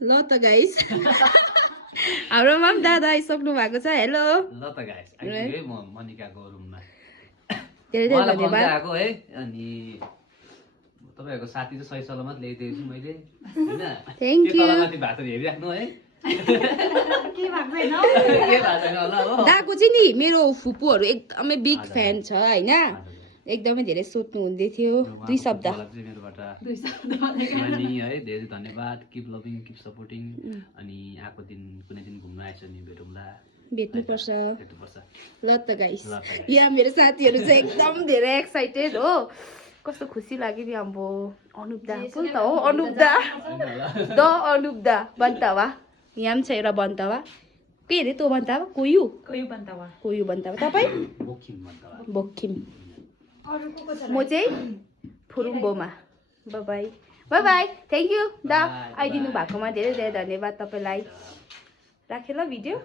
ल त गाइस हाम्रोमा पनि दादा आइसक्नु भएको छ हेलो ल त गाइस आइपुगे म मनिकाको रुममा धेरै धेरै उहाँलाई धन्यवाद आएको है अनि तपाईहरुको साथी चाहिँ सही सलामत ल्याइदिएको छु मैले हैन थ्यांक यू तलमाथि भात हेरिराख्नु है के भएको छैन के भएको छैन होला हो दाको चाहिँ नि मेरो फुपूहरु एकदमै बिग हजुर। फ्यान छ हैन एकदमै धेरै सोध्नु हुँदै थियो दुई शब्द मेरोबाट दुई शब्द भनेको अनि है धेरै धन्यवाद किप लभिङ किप सपोर्टिङ अनि आएको दिन कुनै दिन घुम्न आएछ नि भेटौँला भेट्नुपर्छ भेट्नुपर्छ ल त गाइस ल त guys। यहाँ मेरो साथीहरु चाहिँ एकदम धेरै एक्साइटेड हो कस्तो खुसी लाग्यो नि अब अनुपदा फुल त हो अनुपदा द अनुपदा बन्तवा यहाँ पनि छ एउटा बन्तवा के अरे तँ बन्तवा कोयु कोही बन्तवा कोयु बन्तवा तपाईँ बोकिम भन्छ बोकिम अरु को छ म चाहिँ फुरुम्बोमा bye bye bye bye thank you दा Bye, आइदिनु bye। भएकोमा धेरै धेरै धन्यवाद तपाईँलाई राखेँ ल भिडियो